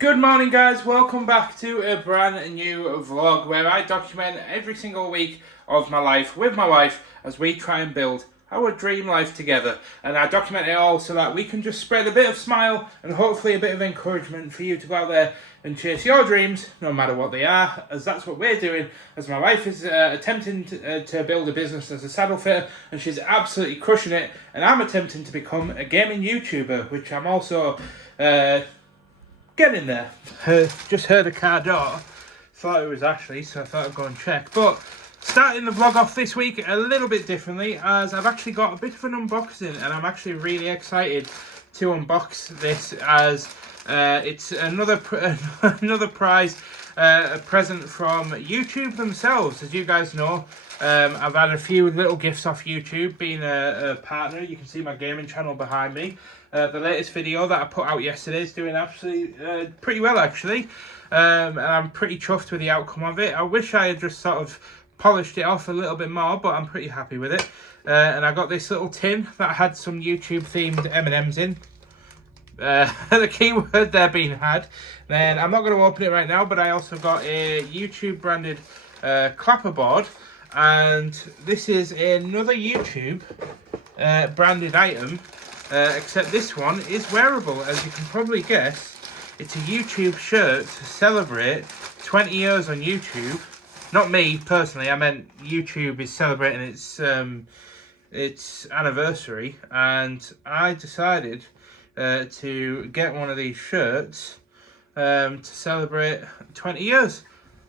Good morning, guys. Welcome back to a brand new vlog where I document every single week of my life with my wife as we try and build our dream life together. And I document it all so that we can just spread a bit of smile and hopefully a bit of encouragement for you to go out there and chase your dreams, no matter what they are, as that's what we're doing, as my wife is attempting to build a business as a saddle fitter, and she's absolutely crushing it, and I'm attempting to become a gaming YouTuber, which I'm also getting there. Just heard a car door. Thought it was Ashley, so I thought I'd go and check. But starting the vlog off this week a little bit differently, as I've actually got a bit of an unboxing, and I'm actually really excited to unbox this, as it's another prize, a present from YouTube themselves. As you guys know, I've had a few little gifts off YouTube, being a partner. You can see my gaming channel behind me. The latest video that I put out yesterday is doing absolutely pretty well, actually, and I'm pretty chuffed with the outcome of it. I wish I had just sort of polished it off a little bit more, but I'm pretty happy with it. And I got this little tin that had some YouTube themed M&Ms in. The keyword there being had. Then I'm not going to open it right now, but I also got a YouTube branded clapperboard, and this is another YouTube branded item. Except this one is wearable. As you can probably guess, it's a YouTube shirt to celebrate 20 years on YouTube. Not me personally, I meant YouTube is celebrating its anniversary, and I decided to get one of these shirts to celebrate 20 years.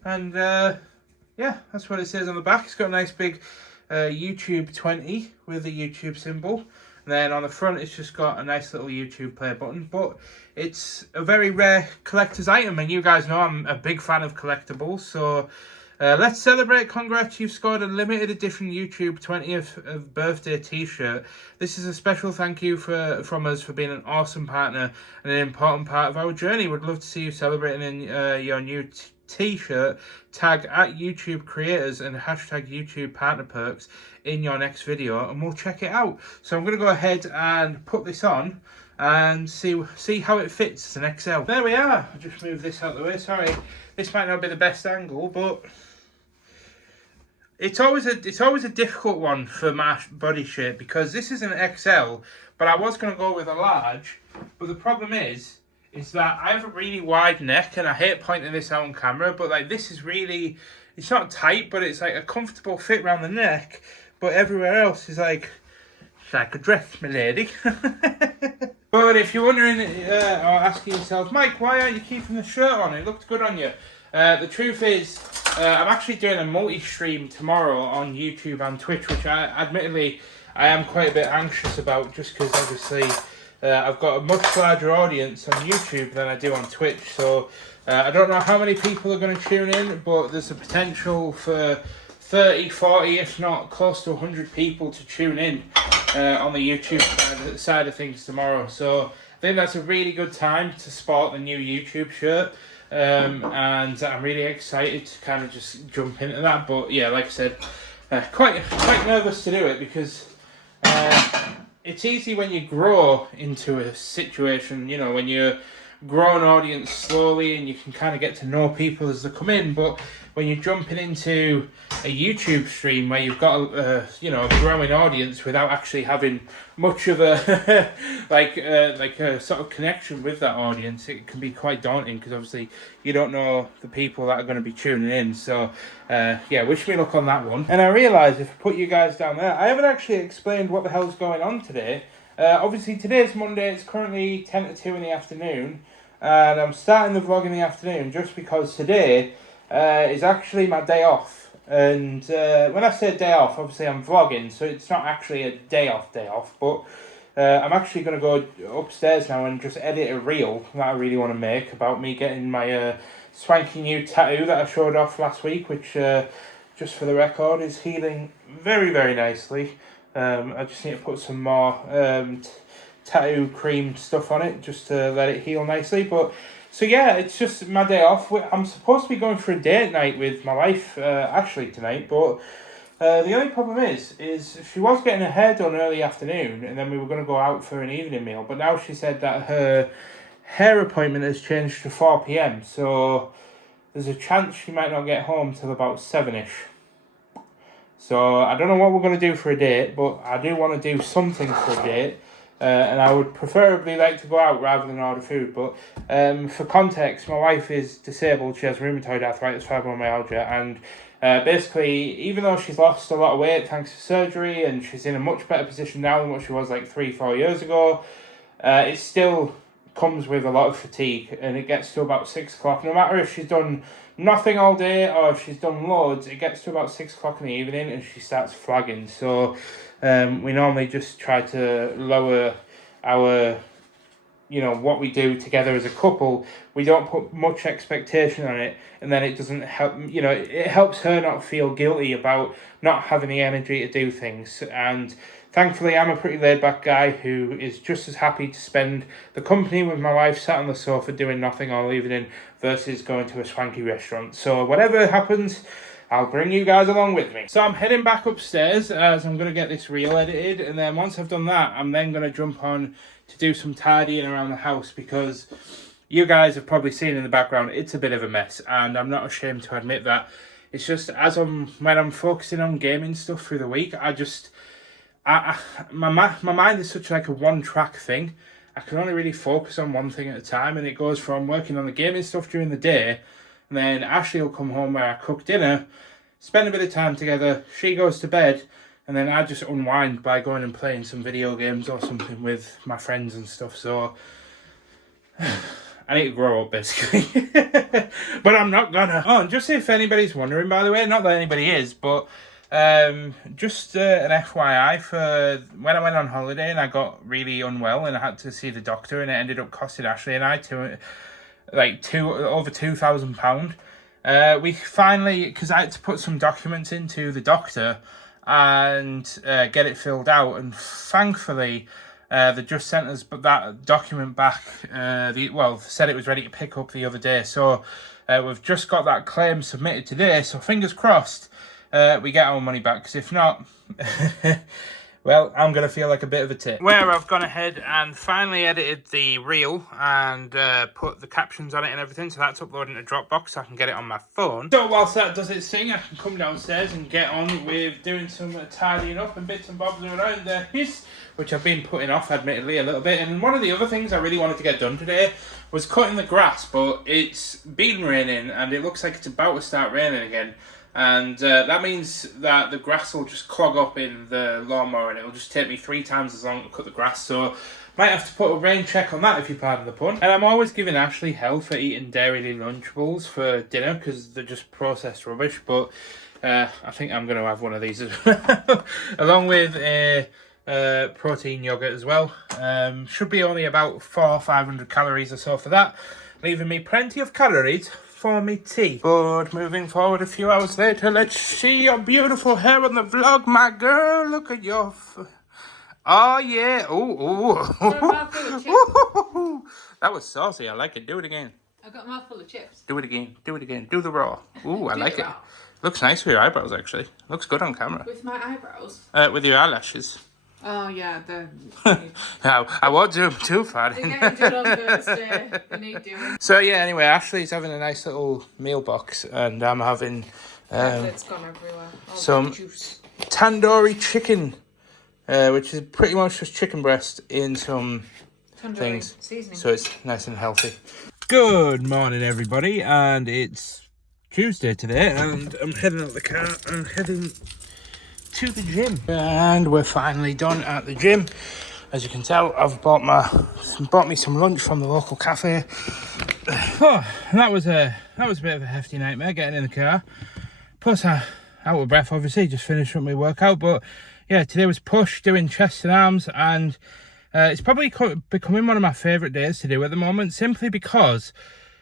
And yeah, that's what it says on the back. It's got a nice big YouTube 20 with the YouTube symbol. And then on the front, it's just got a nice little YouTube play button. But it's a very rare collector's item, and you guys know I'm a big fan of collectibles. So let's celebrate. Congrats, you've scored a limited edition YouTube 20th birthday t-shirt. This is a special thank you from us for being an awesome partner and an important part of our journey. We'd love to see you celebrating in your new t-shirt. Tag at YouTube creators and hashtag YouTube partner perks in your next video, and we'll check it out. So I'm going to go ahead and put this on and see how it fits as an XL. There we are. I'll just move this out of the way. Sorry, this might not be the best angle, but it's always a difficult one for my body shape, because this is an XL, but I was going to go with a large. But the problem is that I have a really wide neck, and I hate pointing this out on camera, but like this is really, it's not tight, but it's like a comfortable fit around the neck, but everywhere else is like, it's like a dress, my lady. But if you're wondering or asking yourself, Mike, why aren't you keeping the shirt on? It looked good on you. The truth is, I'm actually doing a multi-stream tomorrow on YouTube and Twitch, which admittedly I am quite a bit anxious about, just because obviously I've got a much larger audience on YouTube than I do on Twitch. So I don't know how many people are going to tune in, but there's a potential for 30, 40, if not close to 100 people to tune in on the YouTube side of things tomorrow. So I think that's a really good time to sport the new YouTube shirt. And I'm really excited to kind of just jump into that. But yeah, like I said, quite nervous to do it, because it's easy when you grow into a situation, you know, when you grow an audience slowly and you can kind of get to know people as they come in. But when you're jumping into a YouTube stream where you've got a growing audience without actually having much of a like a sort of connection with that audience, it can be quite daunting, because obviously you don't know the people that are going to be tuning in. So yeah, wish me luck on that one. And I realise if I put you guys down there, I haven't actually explained what the hell's going on today. Obviously today's Monday, it's currently 10 to 2 in the afternoon, and I'm starting the vlog in the afternoon just because today is actually my day off. And when I say day off, obviously I'm vlogging, so it's not actually a day off, but I'm actually going to go upstairs now and just edit a reel that I really want to make about me getting my swanky new tattoo that I showed off last week, which, just for the record, is healing very, very nicely. I just need to put some more tattoo cream stuff on it just to let it heal nicely. But so yeah, it's just my day off. I'm supposed to be going for a date night with my wife, Ashley, tonight, but the only problem is she was getting her hair done early afternoon, and then we were going to go out for an evening meal, but now she said that her hair appointment has changed to 4 p.m. So there's a chance she might not get home till about 7ish. So I don't know what we're going to do for a date, but I do want to do something for a date. And I would preferably like to go out rather than order food. But for context, my wife is disabled. She has rheumatoid arthritis, fibromyalgia. And basically, even though she's lost a lot of weight thanks to surgery, and she's in a much better position now than what she was like 3-4 years ago, it still comes with a lot of fatigue. And it gets to about 6 o'clock. No matter if she's done nothing all day or if she's done loads, it gets to about 6 o'clock in the evening and she starts flagging. So we normally just try to lower our, what we do together as a couple. We don't put much expectation on it, and then it doesn't help, it helps her not feel guilty about not having the energy to do things. And thankfully, I'm a pretty laid-back guy who is just as happy to spend the company with my wife sat on the sofa doing nothing all evening versus going to a swanky restaurant. So whatever happens, I'll bring you guys along with me. So I'm heading back upstairs as I'm going to get this reel edited. And then once I've done that, I'm then going to jump on to do some tidying around the house, because you guys have probably seen in the background, it's a bit of a mess. And I'm not ashamed to admit that. It's just when I'm focusing on gaming stuff through the week, my mind is such like a one-track thing. I can only really focus on one thing at a time. And it goes from working on the gaming stuff during the day, and then Ashley will come home where I cook dinner, spend a bit of time together, she goes to bed, and then I just unwind by going and playing some video games or something with my friends and stuff. So I need to grow up, basically. But I'm not gonna. Oh, and just if anybody's wondering, by the way, not that anybody is, but just an FYI, for when I went on holiday and I got really unwell and I had to see the doctor, and it ended up costing Ashley and I over £2,000. We finally, because I had to put some documents into the doctor and get it filled out, and thankfully they just sent us that document back. Said it was ready to pick up the other day, so we've just got that claim submitted today. So fingers crossed we get our money back, because if not, well, I'm going to feel like a bit of a tit. Where I've gone ahead and finally edited the reel and put the captions on it and everything, so that's uploading to Dropbox so I can get it on my phone. So whilst that does its thing, I can come downstairs and get on with doing some tidying up and bits and bobs around the house, which I've been putting off, admittedly, a little bit. And one of the other things I really wanted to get done today was cutting the grass, but it's been raining and it looks like it's about to start raining again. And that means that the grass will just clog up in the lawnmower, and it'll just take me 3 times as long to cut the grass. So might have to put a rain check on that, if you pardon the pun. And I'm always giving Ashley hell for eating dairy Lunchables for dinner, because they're just processed rubbish. But I think I'm going to have one of these as well, along with a protein yogurt as well. Should be only about 400-500 calories or so for that, leaving me plenty of calories for me tea. But moving forward a few hours later, let's see your beautiful hair on the vlog, my girl. Look at your oh yeah. Oh. That was saucy. I like it. Do it again. I got a mouthful of chips. Do it again. Do it again. Do the raw. Ooh, I like it. Looks nice with your eyebrows, actually. Looks good on camera. With my eyebrows? With your eyelashes. Oh, yeah, I won't do them too far. They're getting done on Thursday. They need doing. So, yeah, anyway, Ashley's having a nice little meal box, and I'm having it's gone everywhere. Some juice. Tandoori chicken, which is pretty much just chicken breast in some things. Seasoning. So it's nice and healthy. Good morning, everybody, and it's Tuesday today, and I'm heading out the car. I'm heading to the gym, and we're finally done at the gym. As you can tell, I've bought me some lunch from the local cafe. Oh, that was a bit of a hefty nightmare getting in the car. Plus, out of breath, obviously, just finished up my workout. But yeah, today was push, doing chest and arms, and it's probably becoming one of my favourite days to do at the moment, simply because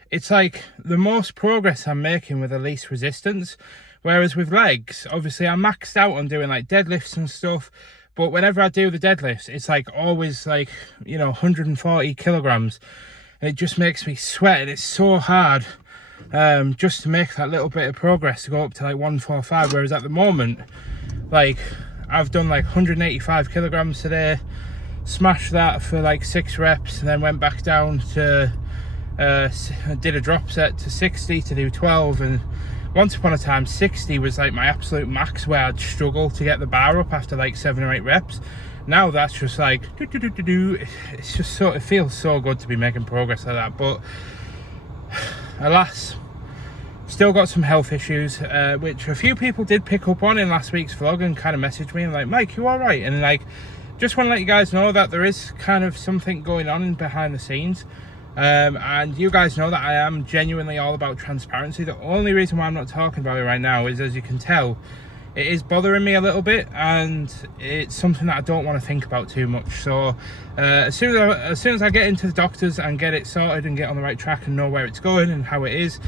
it's like the most progress I'm making with the least resistance. Whereas with legs, obviously I'm maxed out on doing like deadlifts and stuff, but whenever I do the deadlifts, it's like always like, 140 kilograms, and it just makes me sweat, and it's so hard just to make that little bit of progress to go up to like 145, whereas at the moment, like, I've done like 185 kilograms today, smashed that for like 6 reps, and then went back down to did a drop set to 60 to do 12. And once upon a time 60 was like my absolute max, where I'd struggle to get the bar up after like 7 or 8 reps. Now that's just like it's just so, it feels so good to be making progress like that. But alas, still got some health issues, which a few people did pick up on in last week's vlog and kind of messaged me and like, Mike, you all right? And like, just want to let you guys know that there is kind of something going on behind the scenes. And you guys know that I am genuinely all about transparency. The only reason why I'm not talking about it right now is, as you can tell, it is bothering me a little bit, and it's something that I don't want to think about too much. So as soon as I get into the doctors and get it sorted and get on the right track and know where it's going and how it is,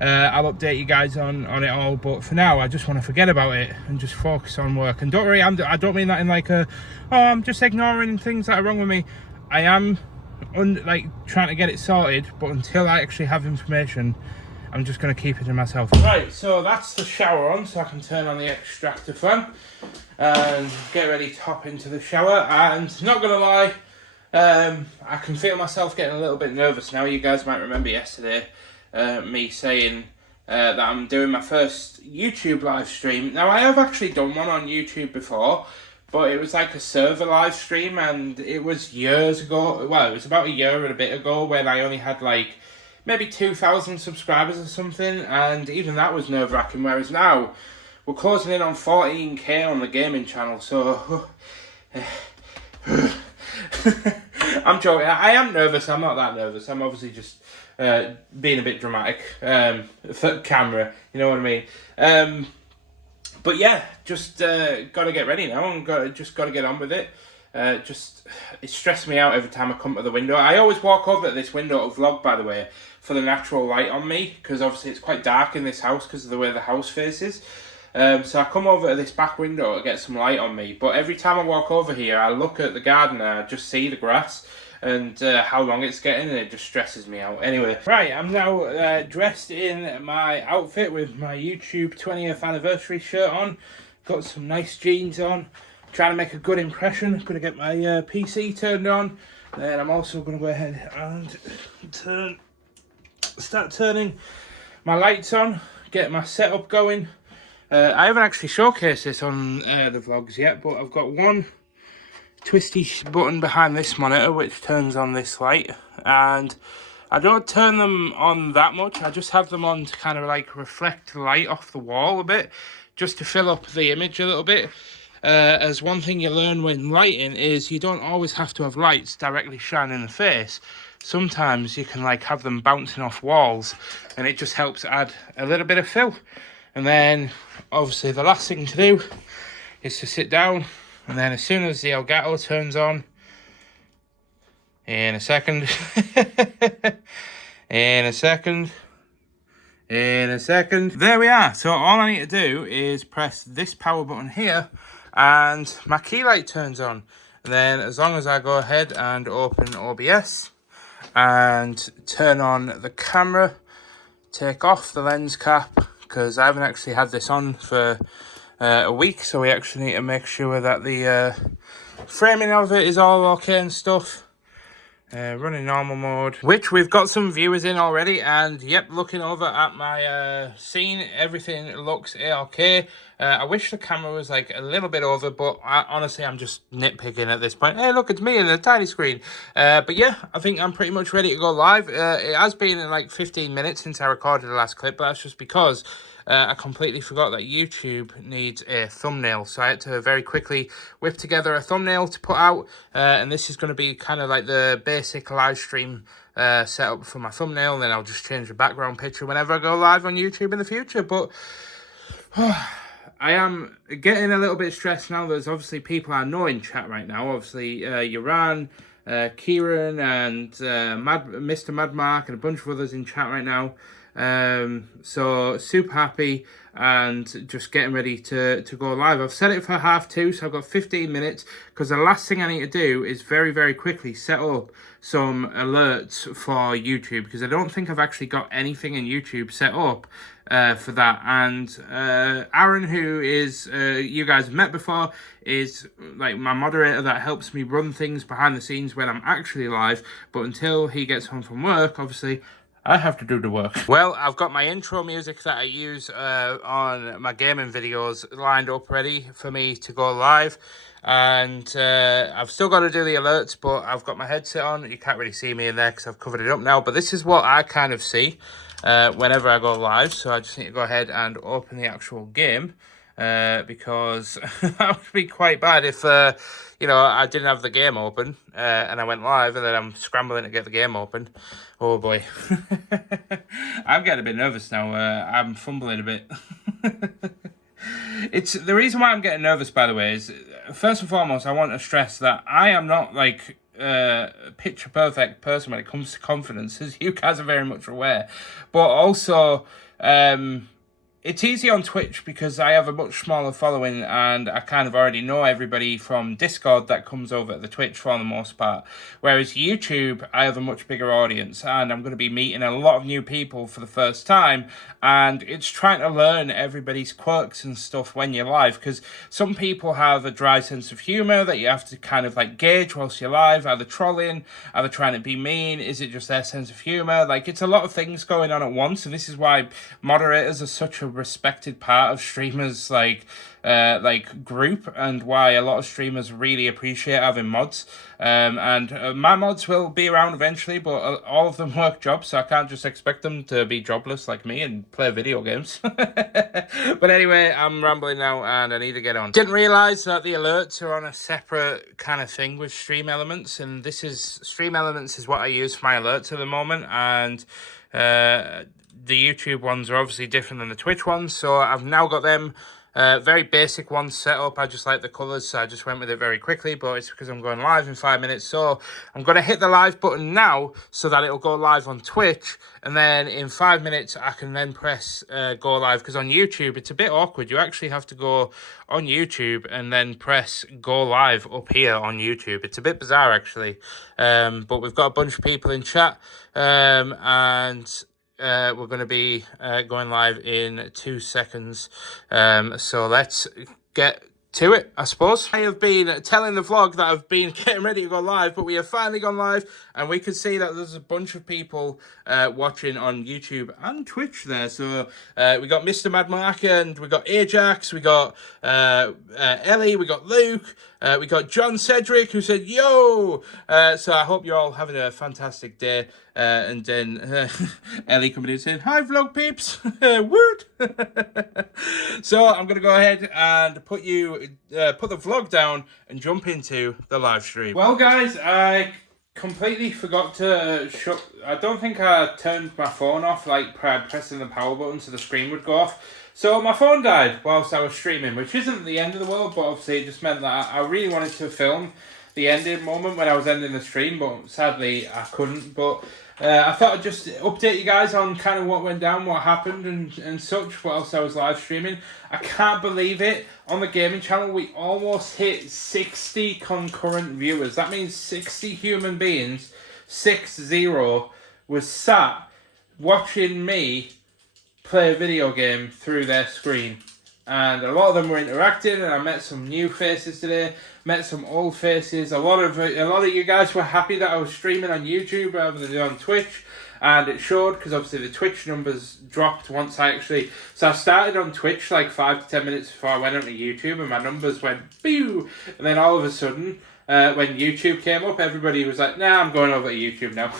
I'll update you guys on it all. But for now, I just want to forget about it and just focus on work. And don't worry, I don't mean that in like a, oh, I'm just ignoring things that are wrong with me. I am like trying to get it sorted, but until I actually have information, I'm just going to keep it to myself. Right, so that's the shower on, so I can turn on the extractor fan and get ready to hop into the shower. And not going to lie, I can feel myself getting a little bit nervous now. You guys might remember yesterday me saying that I'm doing my first YouTube live stream. Now, I have actually done one on YouTube before, but it was like a server live stream, and it was years ago. Well, it was about a year and a bit ago, when I only had like maybe 2,000 subscribers or something, and even that was nerve-wracking, whereas now we're closing in on 14k on the gaming channel. So I'm joking. I am nervous. I'm not that nervous. I'm obviously just being a bit dramatic for camera, you know what I mean. But yeah, just got to get ready now, and got to get on with it. It stresses me out every time I come to the window. I always walk over to this window to vlog, by the way, for the natural light on me, because obviously it's quite dark in this house because of the way the house faces. So I come over to this back window to get some light on me, but every time I walk over here, I look at the garden and I just see the grass and how long it's getting, and it just stresses me out. Anyway, right, I'm now dressed in my outfit with my YouTube 20th anniversary shirt on. Got some nice jeans on, trying to make a good impression. I'm going to get my PC turned on. Then I'm also going to go ahead and start turning my lights on, get my setup going. I haven't actually showcased this on the vlogs yet, but I've got one twisty button behind this monitor which turns on this light, and I don't turn them on that much. I just have them on to kind of like reflect the light off the wall a bit, just to fill up the image a little bit. As one thing you learn when lighting is you don't always have to have lights directly shining in the face. Sometimes you can like have them bouncing off walls, and it just helps add a little bit of fill. And then obviously the last thing to do is to sit down, and then as soon as the Elgato turns on, in a second, there we are. So all I need to do is press this power button here, and my key light turns on. And then as long as I go ahead and open OBS and turn on the camera, take off the lens cap, because I haven't actually had this on for a week, so we actually need to make sure that the framing of it is all okay and stuff. Running normal mode, which we've got some viewers in already, and yep, looking over at my scene, everything looks okay. I wish the camera was like a little bit over, but honestly I'm just nitpicking at this point. Hey look, it's me in the tiny screen. But yeah, I think I'm pretty much ready to go live. It has been in like 15 minutes since I recorded the last clip, but that's just because I completely forgot that YouTube needs a thumbnail, so I had to very quickly whip together a thumbnail to put out, and this is going to be kind of like the basic live stream setup for my thumbnail, and then I'll just change the background picture whenever I go live on YouTube in the future. But I am getting a little bit stressed now. There's obviously people I know in chat right now, obviously Yaran, Kieran, and Mr. Madmark, and a bunch of others in chat right now. So super happy and just getting ready to go live. I've set it for 2:30, so I've got 15 minutes because the last thing I need to do is very, very quickly set up some alerts for YouTube because I don't think I've actually got anything in YouTube set up for that. And Aaron, who is you guys have met before, is like my moderator that helps me run things behind the scenes when I'm actually live. But until he gets home from work, obviously I have to do the work. Well, I've got my intro music that I use on my gaming videos lined up ready for me to go live. And I've still got to do the alerts, but I've got my headset on. You can't really see me in there because I've covered it up now. But this is what I kind of see whenever I go live. So I just need to go ahead and open the actual game. Because that would be quite bad if, I didn't have the game open and I went live and then I'm scrambling to get the game open. Oh boy. I'm getting a bit nervous now. I'm fumbling a bit. It's the reason why I'm getting nervous, by the way, is first and foremost, I want to stress that I am not like picture perfect person when it comes to confidence, as you guys are very much aware. But also, it's easy on Twitch because I have a much smaller following and I kind of already know everybody from Discord that comes over at the Twitch for the most part. Whereas YouTube, I have a much bigger audience and I'm going to be meeting a lot of new people for the first time. And it's trying to learn everybody's quirks and stuff when you're live, because some people have a dry sense of humour that you have to kind of like gauge whilst you're live. Are they trolling? Are they trying to be mean? Is it just their sense of humour? Like, it's a lot of things going on at once, and this is why moderators are such a respected part of streamers like group, and why a lot of streamers really appreciate having mods. And my mods will be around eventually, but all of them work jobs, so I can't just expect them to be jobless like me and play video games. But anyway, I'm rambling now and I need to get on. Didn't realise that the alerts are on a separate kind of thing with Stream Elements, and this is Stream Elements is what I use for my alerts at the moment, and the YouTube ones are obviously different than the Twitch ones, so I've now got them very basic ones set up. I just like the colours, so I just went with it very quickly, but it's because I'm going live in 5 minutes. So I'm going to hit the live button now so that it'll go live on Twitch, and then in 5 minutes I can then press go live, because on YouTube it's a bit awkward. You actually have to go on YouTube and then press go live up here on YouTube. It's a bit bizarre actually, but we've got a bunch of people in chat, and we're going to be going live in 2 seconds. So let's get to it, I suppose. I have been telling the vlog that I've been getting ready to go live, but we have finally gone live, and we can see that there's a bunch of people watching on YouTube and Twitch there. So we got Mr. Mad Mark, and we got Ajax, we got Ellie, we got Luke, we got John Cedric, who said yo. So I hope you're all having a fantastic day. And then Ellie coming in saying, hi vlog peeps, woot. So I'm going to go ahead and put the vlog down and jump into the live stream. Well guys, I completely forgot to I don't think I turned my phone off, like pressing the power button so the screen would go off. So my phone died whilst I was streaming, which isn't the end of the world, but obviously it just meant that I really wanted to film the ending moment when I was ending the stream, but sadly I couldn't. But I thought I'd just update you guys on kind of what went down, what happened and such whilst I was live streaming. I can't believe it. On the gaming channel, we almost hit 60 concurrent viewers. That means 60 human beings, 60, was sat watching me play a video game through their screen. And a lot of them were interacting, and I met some new faces today, met some old faces. A lot of you guys were happy that I was streaming on YouTube rather than on Twitch, and it showed, because obviously the Twitch numbers dropped once I actually... So I started on Twitch like 5 to 10 minutes before I went onto YouTube, and my numbers went boo, and then all of a sudden, when YouTube came up, everybody was like, nah, I'm going over to YouTube now.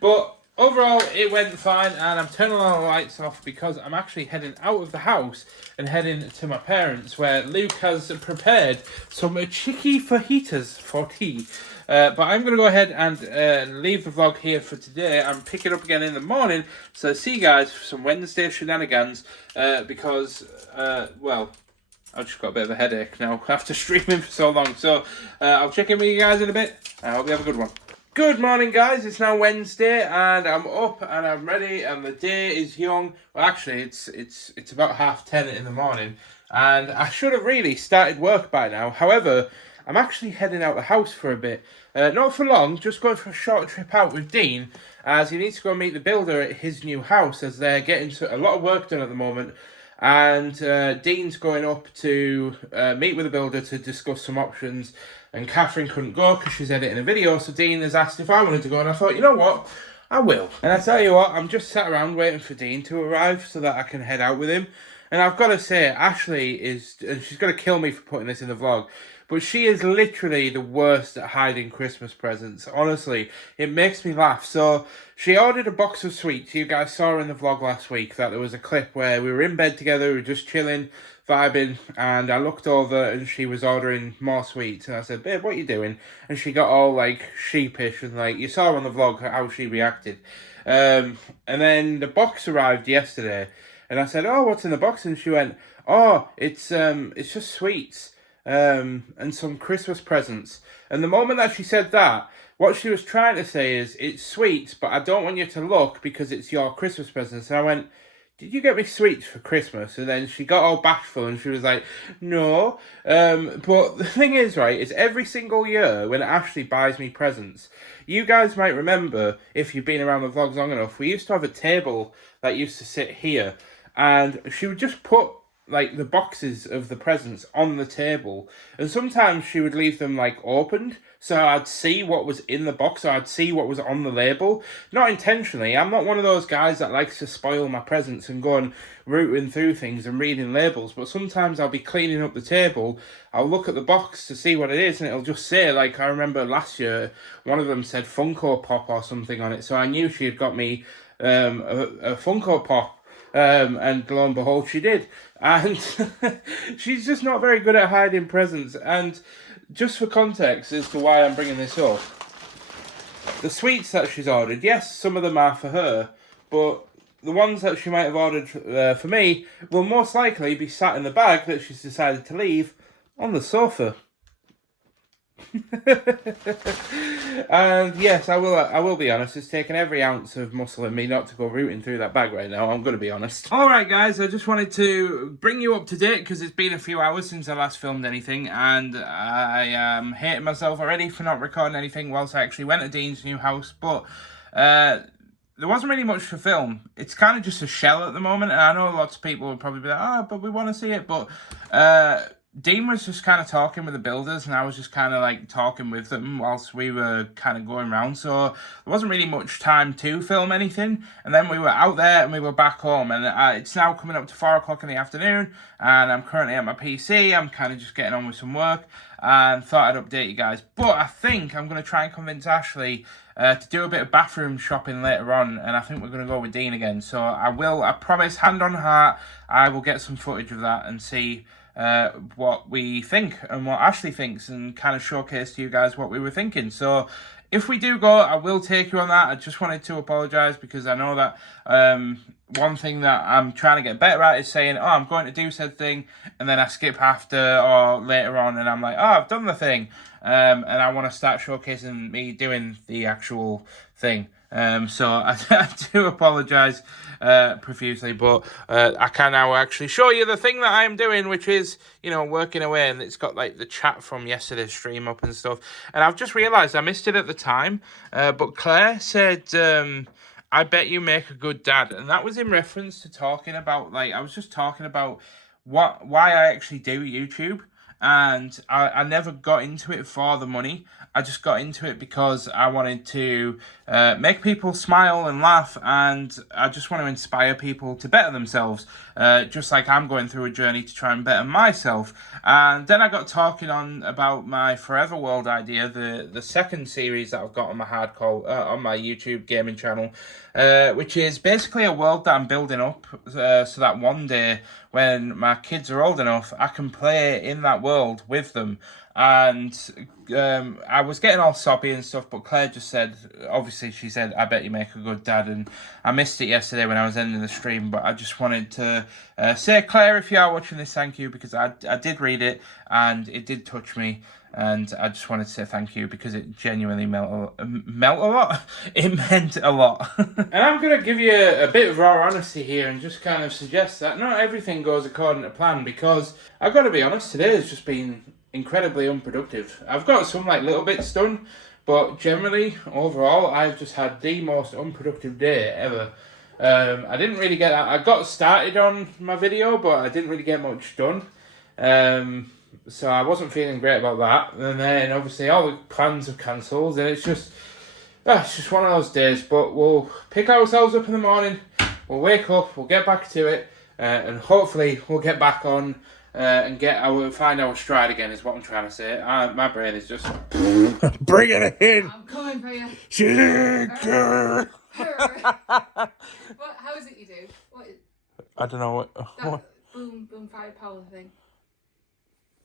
But overall, it went fine, and I'm turning all the lights off because I'm actually heading out of the house and heading to my parents, where Luke has prepared some cheeky fajitas for tea. But I'm going to go ahead and leave the vlog here for today and pick it up again in the morning. So see you guys for some Wednesday shenanigans, because, well, I've just got a bit of a headache now after streaming for so long. So I'll check in with you guys in a bit. I hope you have a good one. Good morning, guys. It's now Wednesday, and I'm up and I'm ready, and the day is young. Well, actually, it's about 10:30 in the morning, and I should have really started work by now. However, I'm actually heading out the house for a bit, not for long. Just going for a short trip out with Dean, as he needs to go meet the builder at his new house, as they're getting a lot of work done at the moment. And Dean's going up to meet with the builder to discuss some options. And Catherine couldn't go because she's editing a video, so Dean has asked if I wanted to go, and I thought, you know what, I will. And I tell you what, I'm just sat around waiting for Dean to arrive so that I can head out with him. And I've got to say, Ashley is, and she's going to kill me for putting this in the vlog, but she is literally the worst at hiding Christmas presents. Honestly, it makes me laugh. So she ordered a box of sweets. You guys saw in the vlog last week that there was a clip where we were in bed together, we were just chilling, vibing, and I looked over and she was ordering more sweets, and I said, babe, what are you doing? And she got all like sheepish, and like you saw on the vlog how she reacted. And then the box arrived yesterday, and I said, oh, what's in the box? And she went, oh, it's just sweets and some Christmas presents. And the moment that she said that, what she was trying to say is, it's sweets, but I don't want you to look because it's your Christmas presents. And I went, did you get me sweets for Christmas? And then she got all bashful and she was like, no. But the thing is, right, is every single year when Ashley buys me presents, you guys might remember, if you've been around the vlogs long enough, we used to have a table that used to sit here, and she would just put like the boxes of the presents on the table, and sometimes she would leave them like opened, so I'd see what was in the box, or I'd see what was on the label. Not intentionally. I'm not one of those guys that likes to spoil my presents and go and rooting through things and reading labels, but sometimes I'll be cleaning up the table, I'll look at the box to see what it is, and it'll just say, like, I remember last year one of them said Funko Pop or something on it, so I knew she had got me a Funko Pop. And lo and behold, she did. And she's just not very good at hiding presents. And just for context as to why I'm bringing this up, the sweets that she's ordered, yes, some of them are for her, but the ones that she might have ordered for me will most likely be sat in the bag that she's decided to leave on the sofa. And yes, I will be honest, it's taken every ounce of muscle in me not to go rooting through that bag right now. I'm going to be honest. Alright guys, I just wanted to bring you up to date because it's been a few hours since I last filmed anything, and I am hating myself already for not recording anything whilst I actually went to Dean's new house. But there wasn't really much to film. It's kind of just a shell at the moment, and I know lots of people would probably be like, oh, but we want to see it. But Dean was just kind of talking with the builders, and I was just kind of like talking with them whilst we were kind of going around. So there wasn't really much time to film anything. And then we were out there and we were back home, and it's now coming up to 4 o'clock in the afternoon, and I'm currently at my PC. I'm kind of just getting on with some work, and thought I'd update you guys. But I think I'm going to try and convince Ashley to do a bit of bathroom shopping later on, and I think we're going to go with Dean again. So I promise, hand on heart, I will get some footage of that and see what we think and what Ashley thinks, and kind of showcase to you guys what we were thinking. So if we do go, I will take you on that. I just wanted to apologise because I know that one thing that I'm trying to get better at is saying, oh, I'm going to do said thing, and then I skip after or later on and I'm like, oh, I've done the thing, and I want to start showcasing me doing the actual thing. So I do apologise profusely, but I can now actually show you the thing that I am doing, which is, you know, working away, and it's got like the chat from yesterday's stream up and stuff. And I've just realised I missed it at the time, but Claire said, I bet you make a good dad, and that was in reference to talking about, like, I was just talking about why I actually do YouTube. And I never got into it for the money. I just got into it because I wanted to make people smile and laugh, and I just want to inspire people to better themselves, just like I'm going through a journey to try and better myself. And then I got talking on about my Forever World idea, the second series that I've got on my hardcore on my YouTube gaming channel, which is basically a world that I'm building up so that one day when my kids are old enough, I can play in that world with them. And I was getting all soppy and stuff, but Claire just said, obviously she said, I bet you make a good dad. And I missed it yesterday when I was ending the stream, but I just wanted to say, Claire, if you are watching this, thank you, because I did read it and it did touch me. And I just wanted to say thank you because it genuinely melt a lot. It meant a lot. And I'm going to give you a bit of raw honesty here and just kind of suggest that not everything goes according to plan, because I've got to be honest, today has just been incredibly unproductive. I've got some like little bits done, but generally, overall, I've just had the most unproductive day ever. I didn't really get that. I got started on my video, but I didn't really get much done. So I wasn't feeling great about that. And then obviously all the plans have cancelled, and it's just one of those days. But we'll pick ourselves up in the morning, we'll wake up, we'll get back to it, and hopefully we'll get back on and find our stride again, is what I'm trying to say. My brain is just bring it in. I'm coming for you. What? How is it you do? What is I don't know that? Boom, firepower thing.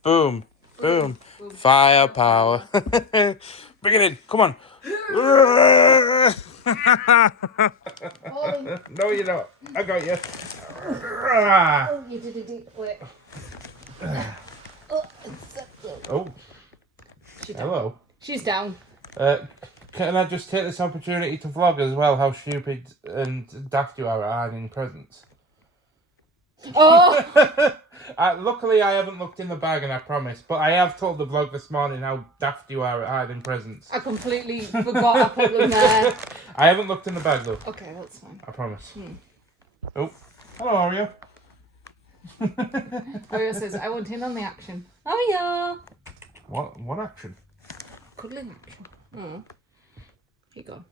Boom, firepower. Bring it in, come on. No, you're not. I got you. Oh, you did a deep flip. Oh, hello. She's down. Can I just take this opportunity to vlog as well how stupid and daft you are at hiding presents? Oh! Luckily, I haven't looked in the bag, and I promise. But I have told the vlog this morning how daft you are at hiding presents. I completely forgot I put them there. I haven't looked in the bag, though. Okay, that's fine. I promise. Oh, hello, Oreo. Oreo says, I want in on the action. Oh, yeah. What action? Cuddling action. Oh. Here you go.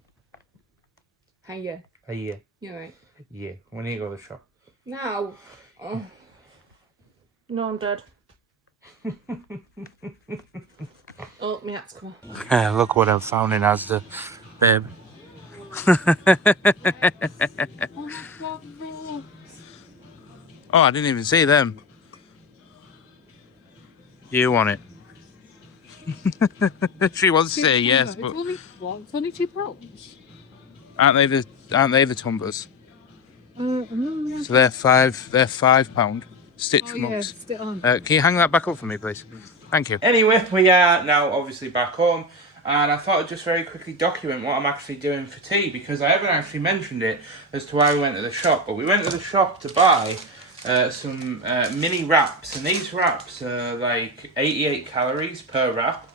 Hiya. Hiya. You alright? Yeah, we need to go to the shop. No. Oh. No, I'm dead. Oh, my hat's come off. Look what I've found in Asda, babe. Oh, I didn't even see them. You want it? She wants to say yes, but It's only £2. aren't they the tumblers? So they're £5 stitch mugs. Stick on. Can you hang that back up for me, please? Thank you. Anyway, we are now obviously back home, and I thought I'd just very quickly document what I'm actually doing for tea, because I haven't actually mentioned it as to why we went to the shop. But we went to the shop to buy some mini wraps, and these wraps are like 88 calories per wrap.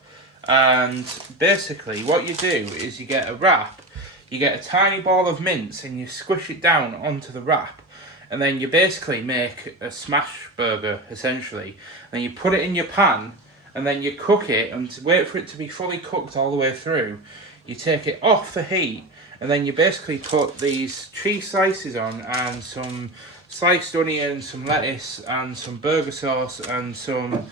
And basically what you do is you get a wrap, you get a tiny ball of mince, and you squish it down onto the wrap, and then you basically make a smash burger essentially. Then you put it in your pan, and then you cook it and wait for it to be fully cooked all the way through. You take it off the heat, and then you basically put these cheese slices on, and some sliced onion, some lettuce, and some burger sauce, and some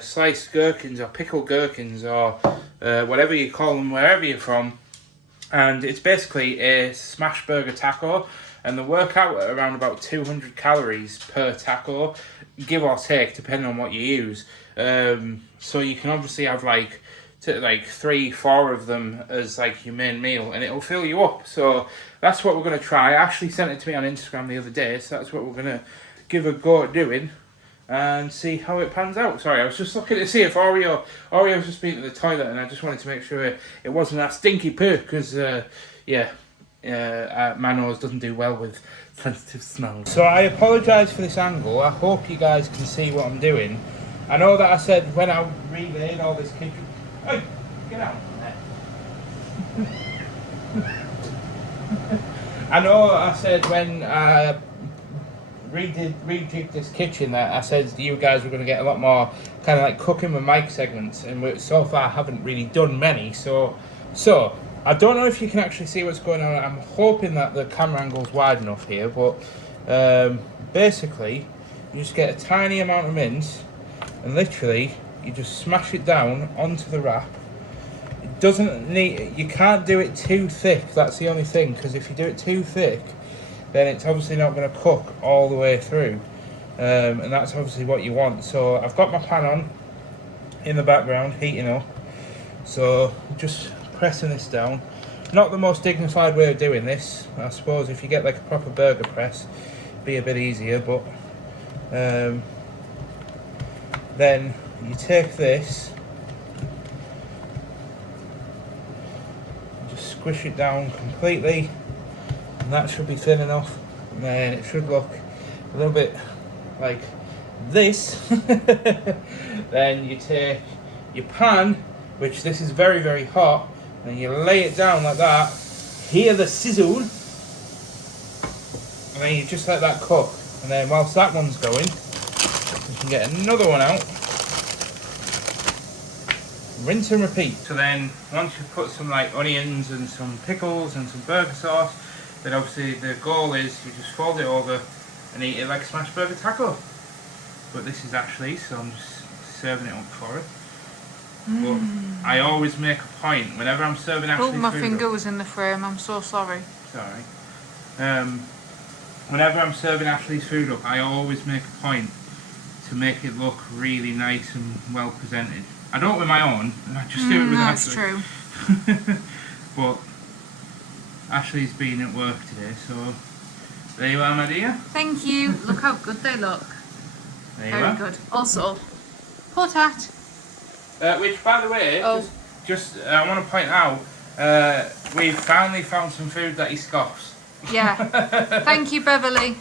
sliced gherkins or pickled gherkins, or whatever you call them wherever you're from. And it's basically a smash burger taco, and they work out at around about 200 calories per taco, give or take, depending on what you use. So you can obviously have like 3-4 of them as like your main meal, and it'll fill you up. So that's what we're going to try. Ashley sent it to me on Instagram the other day, so that's what we're going to give a go at doing and see how it pans out. Sorry, I was just looking to see if Oreo's just been to the toilet, and I just wanted to make sure it wasn't that stinky poo, because my nose doesn't do well with sensitive smells. So I apologise for this angle. I hope you guys can see what I'm doing. I know that I said when I remade all this kitchen... Hey, get out there. I know I said when I rejigged this kitchen that I said you guys were going to get a lot more kind of like cooking with mic segments, and so far I haven't really done many. So I don't know if you can actually see what's going on. I'm hoping that the camera angle's wide enough here, but basically you just get a tiny amount of mince, and literally you just smash it down onto the wrap. It doesn't need, you can't do it too thick, that's the only thing, because if you do it too thick, then it's obviously not going to cook all the way through, and that's obviously what you want. So I've got my pan on in the background, heating up, so just pressing this down. Not the most dignified way of doing this. I suppose if you get like a proper burger press, it'd be a bit easier, but then you take this squish it down completely, and that should be thin enough, and then it should look a little bit like this. Then you take your pan, which this is very, very hot, and you lay it down like that, hear the sizzle, and then you just let that cook. And then whilst that one's going, you can get another one out, rinse and repeat. So then once you've put some like onions and some pickles and some burger sauce, then obviously the goal is you just fold it over and eat it like a smash burger taco. But this is Ashley, so I'm just serving it up for her. But I always make a point whenever I'm serving Ashley's food. Oh, my finger was in the frame. I'm so sorry. Sorry. Whenever I'm serving Ashley's food up, I always make a point to make it look really nice and well presented. I don't with my own, I just do it with Ashley. That's true. But Ashley's been at work today, so there you are, my dear. Thank you. Look how good they look. There you Very are. good. Also, potat. Which, by the way, I want to point out, we've finally found some food that he scoffs. Yeah. Thank you, Beverly.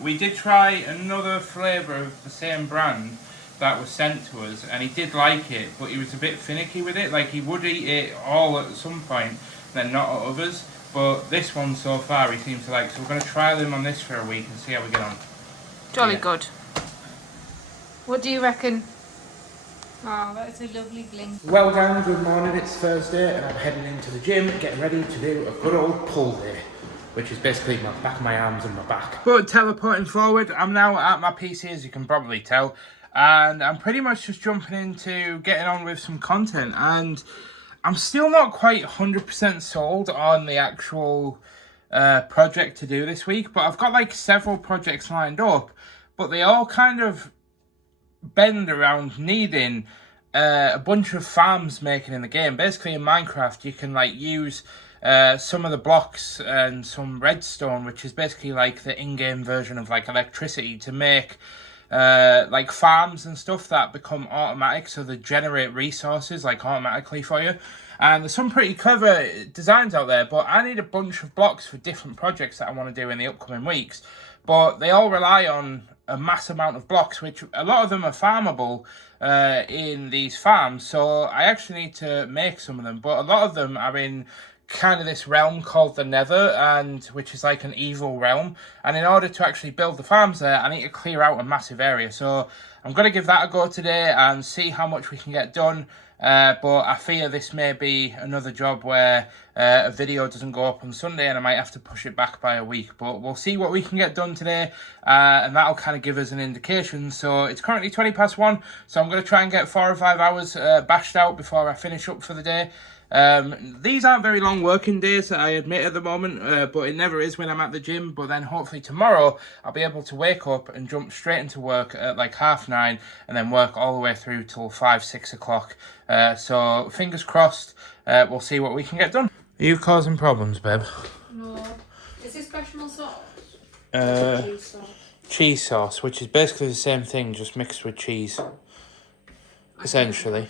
We did try another flavour of the same brand that was sent to us, and he did like it, but he was a bit finicky with it. Like, he would eat it all at some point, then not at others. But this one so far he seems to like, so we're going to try them on this for a week and see how we get on. Jolly good. What do you reckon? Oh, that's a lovely blink. Well done, good morning, it's Thursday and I'm heading into the gym, getting ready to do a good old pull day, which is basically my back of my arms and my back. But teleporting forward, I'm now at my PC, as you can probably tell, and I'm pretty much just jumping into getting on with some content, and I'm still not quite 100% sold on the actual project to do this week, but I've got like several projects lined up, but they all kind of bend around needing a bunch of farms making in the game. Basically in Minecraft you can like use some of the blocks and some redstone, which is basically like the in-game version of like electricity, to make like farms and stuff that become automatic, so they generate resources like automatically for you. And there's some pretty clever designs out there, but I need a bunch of blocks for different projects that I want to do in the upcoming weeks, but they all rely on a mass amount of blocks, which a lot of them are farmable in these farms, so I actually need to make some of them, but a lot of them are in kind of this realm called the Nether, and which is like an evil realm, and in order to actually build the farms there I need to clear out a massive area, so I'm going to give that a go today and see how much we can get done. But I fear this may be another job where a video doesn't go up on Sunday and I might have to push it back by a week, but we'll see what we can get done today, and that'll kind of give us an indication. So it's currently 1:20, so I'm going to try and get 4 or 5 hours bashed out before I finish up for the day. These aren't very long working days, I admit at the moment, but it never is when I'm at the gym. But then hopefully tomorrow I'll be able to wake up and jump straight into work at like 9:30 and then work all the way through till 5-6 o'clock. So fingers crossed, we'll see what we can get done. Are you causing problems, babe? No. Is this bechamel sauce? Cheese sauce. Cheese sauce, which is basically the same thing, just mixed with cheese, essentially.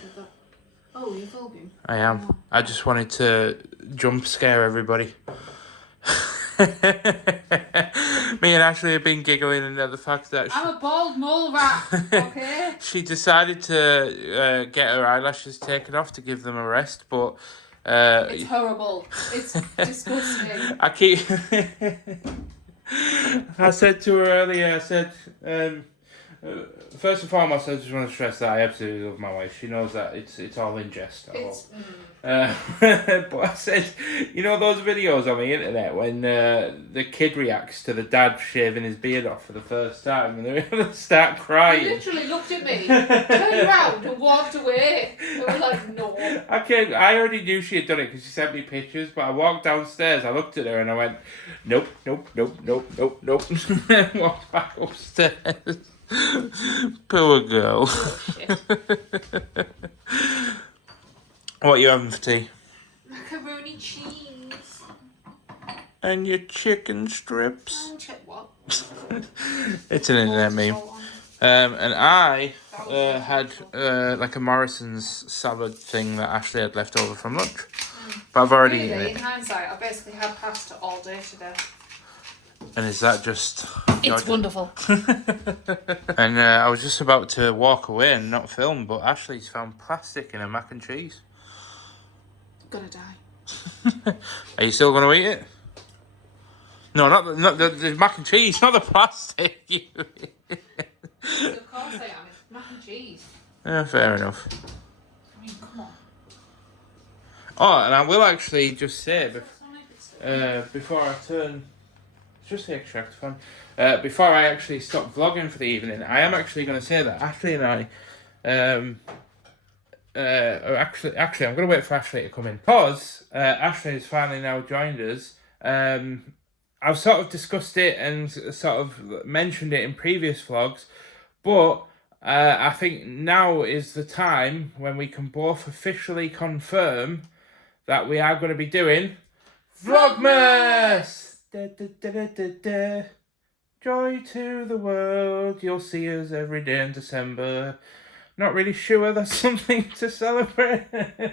Oh, you're vlogging? I am. I just wanted to jump scare everybody. Me and Ashley have been giggling at the fact that I'm a bald mole rat, okay? she decided to get her eyelashes taken off to give them a rest, but it's horrible. It's disgusting. I keep. I said to her earlier, I said, first and foremost, I just want to stress that I absolutely love my wife. She knows that it's all in jest. But I said, you know those videos on the internet when the kid reacts to the dad shaving his beard off for the first time and they start crying? He literally looked at me, turned around and walked away. I was like, no. I already knew she had done it because she sent me pictures, but I walked downstairs, I looked at her and I went, nope, nope, nope, nope, nope, nope. And walked back upstairs. Poor girl. What are you having for tea? Macaroni cheese. And your chicken strips. Oh, check what? It's an internet meme. And I had like a Morrison's salad thing that Ashley had left over from lunch. But I've already Really, eaten in it. hindsight, I basically had pasta all day today. And is that just... It's wonderful. And I was just about to walk away and not film, but Ashley's found plastic in a mac and cheese. Gonna die. Are you still going to eat it? No, not the mac and cheese, not the plastic. Of course I am. It's mac and cheese. Yeah, fair enough. I mean, come on. Oh, and I will actually just say, before I turn... It's just the extract fan. Before I actually stop vlogging for the evening, I am actually going to say that Ashley and I... actually, I'm going to wait for Ashley to come in. Because Ashley has finally now joined us. I've sort of discussed it and sort of mentioned it in previous vlogs, but I think now is the time when we can both officially confirm that we are going to be doing Vlogmas! Da, da, da, da, da, da. Joy to the world, you'll see us every day in December. Not really sure that's something to celebrate. But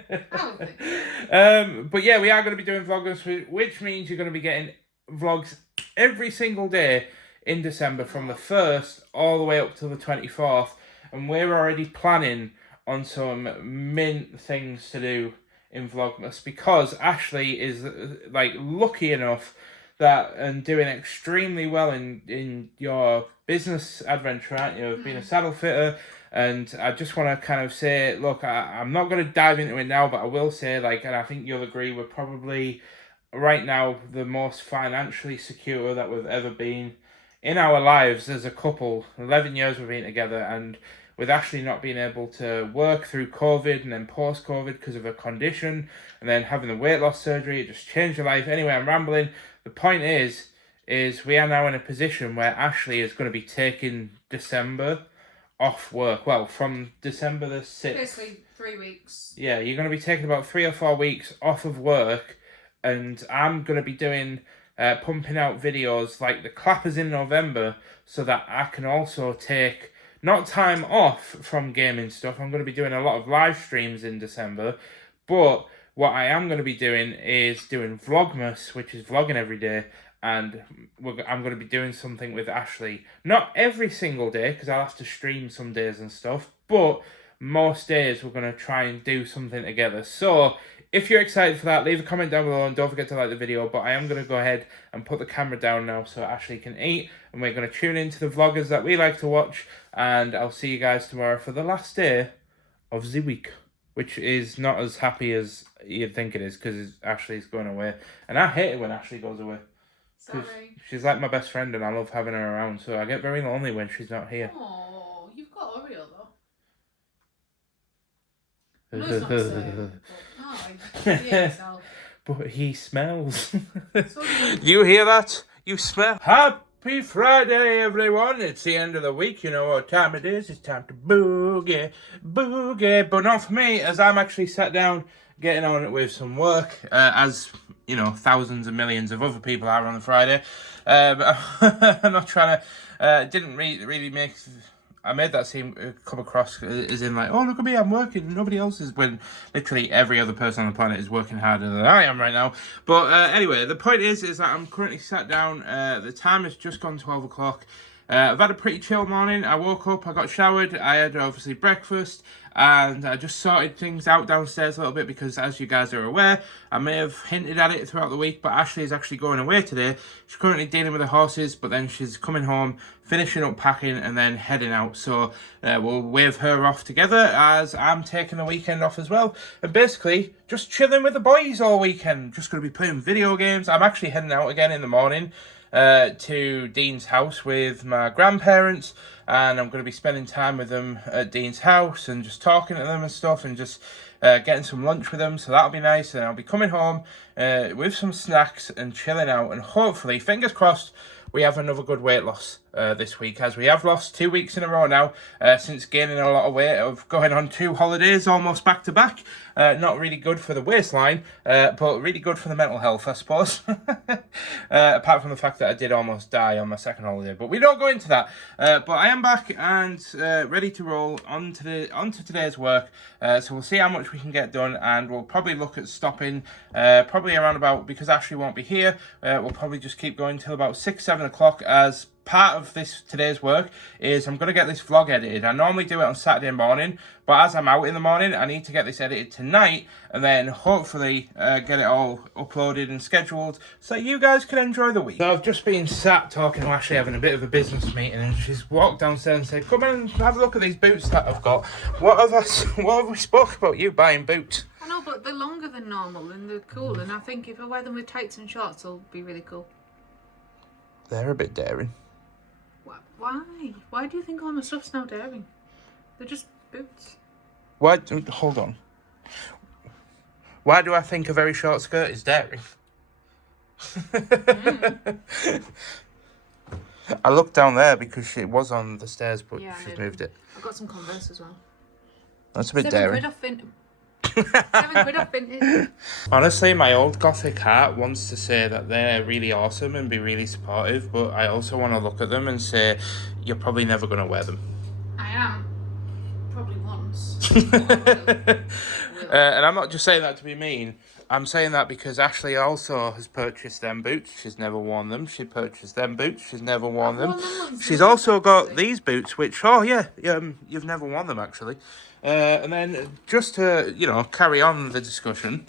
yeah, we are going to be doing Vlogmas, which means you're going to be getting vlogs every single day in December from the 1st all the way up to the 24th. And we're already planning on some mint things to do in Vlogmas because Ashley is like lucky enough that and doing extremely well in your business adventure, aren't you, of being a saddle fitter. And I just want to kind of say, look, I'm not going to dive into it now, but I will say, like, and I think you'll agree, we're probably right now the most financially secure that we've ever been in our lives as a couple. 11 years we've been together, and with Ashley not being able to work through COVID and then post-COVID because of her condition, and then having the weight loss surgery, it just changed her life. Anyway, I'm rambling. The point is we are now in a position where Ashley is going to be taking December off work. Well, from December the 6th. Basically 3 weeks. Yeah, you're going to be taking about 3 or 4 weeks off of work, and I'm going to be doing, pumping out videos like the clappers in November so that I can also take, not time off from gaming stuff. I'm going to be doing a lot of live streams in December, but what I am going to be doing is doing Vlogmas, which is vlogging every day, and I'm going to be doing something with Ashley. Not every single day, because I'll have to stream some days and stuff, but most days we're going to try and do something together. So, if you're excited for that, leave a comment down below, and don't forget to like the video, but I am going to go ahead and put the camera down now so Ashley can eat, and we're going to tune into the vloggers that we like to watch, and I'll see you guys tomorrow for the last day of the week, which is not as happy as you'd think it is, because Ashley's going away, and I hate it when Ashley goes away. Sorry. She's like my best friend and I love having her around, so I get very lonely when she's not here. Oh, you've got Oreo though. No, it's not the same. Yeah, But he smells. So you hear that? You smell. Happy Friday, everyone. It's the end of the week. You know what time it is. It's time to boogie, boogie. But not for me, as I'm actually sat down getting on it with some work, as you know, thousands and millions of other people are on a Friday. I'm not trying to, didn't really make, I made that seem come across as in like, oh, look at me, I'm working, nobody else is, when literally every other person on the planet is working harder than I am right now. But anyway, the point is that I'm currently sat down, the time has just gone 12 o'clock. I've had a pretty chill morning. I woke up, I got showered, I had obviously breakfast, and I just sorted things out downstairs a little bit because, as you guys are aware, I may have hinted at it throughout the week, but Ashley is actually going away today. She's currently dealing with the horses, but then she's coming home, finishing up packing, and then heading out. So we'll wave her off together as I'm taking the weekend off as well. And basically, just chilling with the boys all weekend. Just going to be playing video games. I'm actually heading out again in the morning to Dean's house with my grandparents, and I'm going to be spending time with them at Dean's house and just talking to them and stuff, and just getting some lunch with them, so that'll be nice. And I'll be coming home with some snacks and chilling out, and hopefully, fingers crossed, we have another good weight loss this week, as we have lost 2 weeks in a row now since gaining a lot of weight, of going on 2 holidays almost back to back. Not really good for the waistline, but really good for the mental health, I suppose. Apart from the fact that I did almost die on my second holiday, but we don't go into that. But I am back and ready to roll onto today's work. So we'll see how much we can get done, and we'll probably look at stopping probably around about, because Ashley won't be here, we'll probably just keep going till about 6-7 o'clock, as part of today's work is I'm going to get this vlog edited. I normally do it on Saturday morning, but as I'm out in the morning, I need to get this edited tonight, and then hopefully get it all uploaded and scheduled so you guys can enjoy the week. So I've just been sat talking to Ashley, having a bit of a business meeting, and she's walked downstairs and said, come in and have a look at these boots that I've got. What have we spoke about you buying boots? I know, but they're longer than normal and they're cool, and I think if I wear them with tights and shorts, they'll be really cool. They're a bit daring. Why? Why do you think all my stuff's now daring? They're just boots. Why? Hold on. Why do I think a very short skirt is daring? I looked down there because it was on the stairs, but she's moved it. I've got some Converse as well. That's a bit daring. £7 off vintage. Honestly, my old gothic heart wants to say that they're really awesome and be really supportive, but I also want to look at them and say, you're probably never going to wear them. I am. Probably once. And I'm not just saying that to be mean. I'm saying that because Ashley also has purchased them boots. She's never worn them. She purchased them boots. She's never worn them. She's also got these boots, which, you've never worn them, actually. And then, just to, carry on the discussion.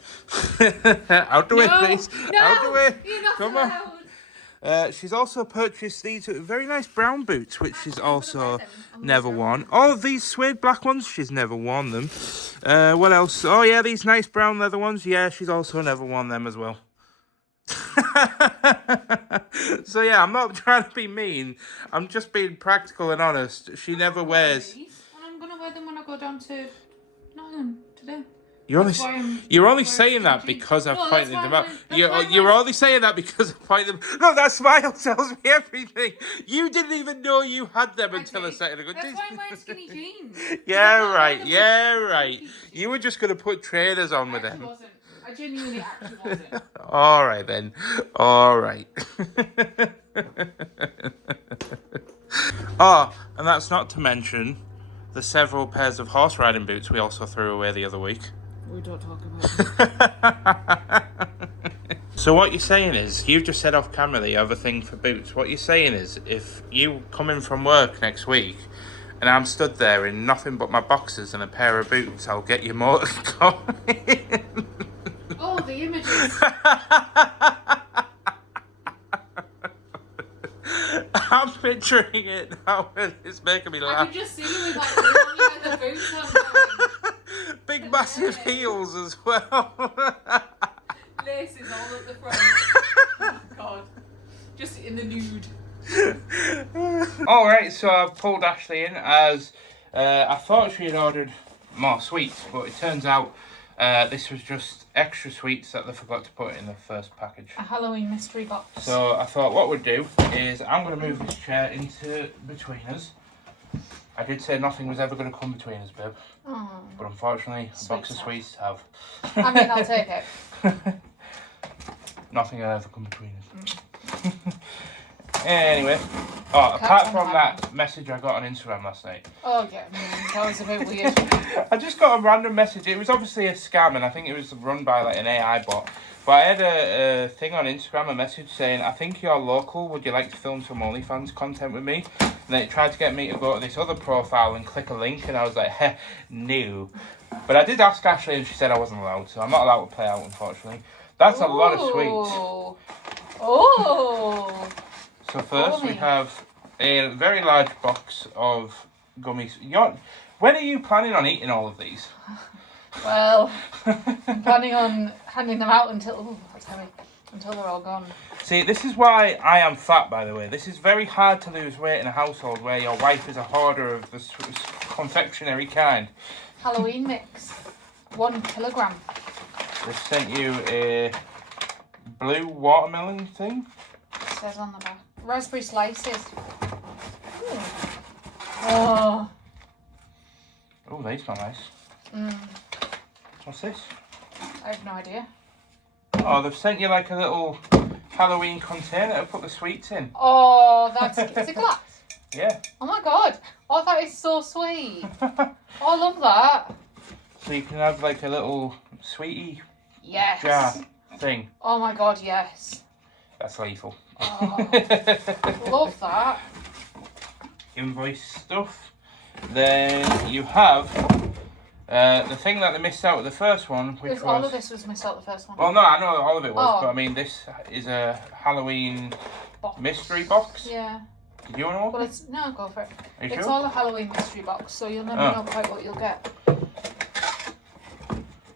Out the way, please. No, out the way. You're not Come allowed. on. She's also purchased these very nice brown boots, which she's also never worn. Oh, these suede black ones, she's never worn them. What else? Oh, yeah, these nice brown leather ones. Yeah, she's also never worn them as well. So, yeah, I'm not trying to be mean. I'm just being practical and honest. She never wears... I'm going to wear them when I go down to Nottingham today. You're only saying that because I've pointed them out. You're only saying that because I've pointed them. No, that smile tells me everything. You didn't even know you had them until a second ago. That's why I'm wearing skinny jeans. Yeah, right. Yeah, right. You were just going to put trainers on with them. I wasn't. I genuinely actually wasn't. All right, then. All right. Oh, and that's not to mention the several pairs of horse riding boots we also threw away the other week. We don't talk about it. So what you're saying is, you've just said off camera that you have a thing for boots. What you're saying is, if you come in from work next week and I'm stood there in nothing but my boxers and a pair of boots, I'll get your motor going. Oh, the images. I'm picturing it now and it's making me laugh. I can just see you with like long leather boots on. Big massive heels as well. Laces all at the front. Oh God. Just in the nude. Alright, so I've pulled Ashley in as I thought she had ordered more sweets, but it turns out this was just extra sweets that they forgot to put in the first package. A Halloween mystery box. So I thought what we'd do is I'm going to move this chair into between us. I did say nothing was ever going to come between us, babe. Oh. But unfortunately, a box of sweets have. I mean, I'll take it. Nothing will ever come between us. Anyway, apart from that message I got on Instagram last night. Oh yeah, that was a bit weird. I just got a random message. It was obviously a scam, and I think it was run by like an AI bot. But I had a thing on Instagram, a message saying, I think you're local, would you like to film some OnlyFans content with me? And then it tried to get me to go to this other profile and click a link, and I was like, heh, no. But I did ask Ashley, and she said I wasn't allowed, so I'm not allowed to play out, unfortunately. That's a lot of sweets. Oh. So first we have a very large box of gummies. When are you planning on eating all of these? Well, I'm planning on handing them out until they're all gone. See, this is why I am fat, by the way. This is very hard to lose weight in a household where your wife is a hoarder of the confectionery kind. Halloween mix, 1 kilogram. They've sent you a blue watermelon thing. It says on the back. raspberry slices. Ooh. Oh. Oh, they smell nice. What's this? I have no idea. Oh, they've sent you like a little Halloween container to put the sweets in. Oh, that's... Is it glass? Yeah. Oh my god. Oh, that is so sweet. Oh, I love that. So you can have like a little sweetie Yes. jar thing. Oh my god, yes. That's lethal. Oh, love that. Invoice stuff. Then you have the thing that they missed out with the first one, which was... All of this was missed out the first one. Well, no, I know all of it was, Oh. but I mean, this is a Halloween Box. mystery box. Yeah. Did you want to open Well, it? it's... No, go for it. Are you It's sure? all a Halloween mystery box, so you'll never know quite what you'll get.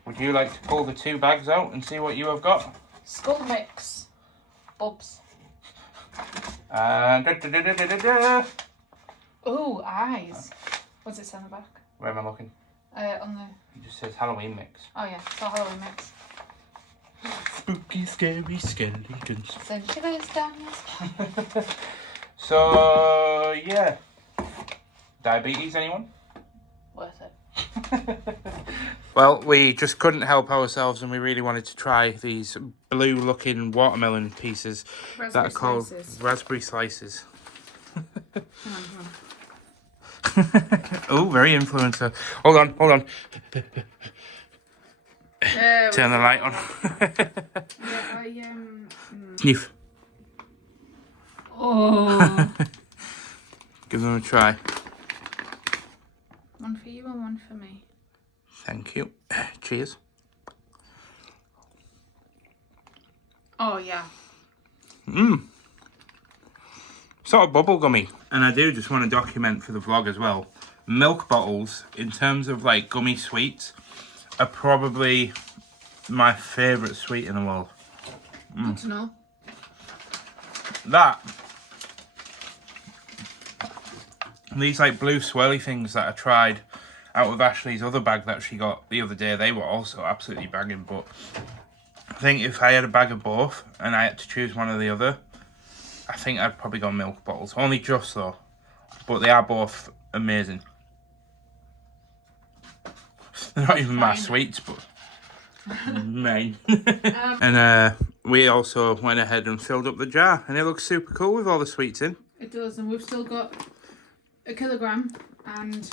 Would you like to pull the 2 bags out and see what you have got? Skull mix. Bubs. Ooh, eyes. What's it say on the back? Where am I looking? On the... It just says Halloween mix. Oh yeah, it's all Halloween mix. Spooky, scary skeletons. Send shivers down your spine. So, yeah. Diabetes, anyone? Worth it. Well, we just couldn't help ourselves and we really wanted to try these blue looking watermelon pieces that are called raspberry slices. Oh, very influencer. Hold on. Turn the light on. Sniff. Oh. Give them a try. One for you and one for me. Thank you. Cheers. Oh yeah. Sort of bubblegummy. And I do just want to document for the vlog as well. Milk bottles, in terms of like gummy sweets, are probably my favourite sweet in the world. Good to know. That. These like blue swirly things that I tried out of Ashley's other bag that she got the other day, they were also absolutely banging. But I think if I had a bag of both and I had to choose one or the other, I think I'd probably go milk bottles. Only just though. But they are both amazing. They're not even my sweets, but mine. And we also went ahead and filled up the jar, and it looks super cool with all the sweets in. It does, and we've still got 1 kilogram and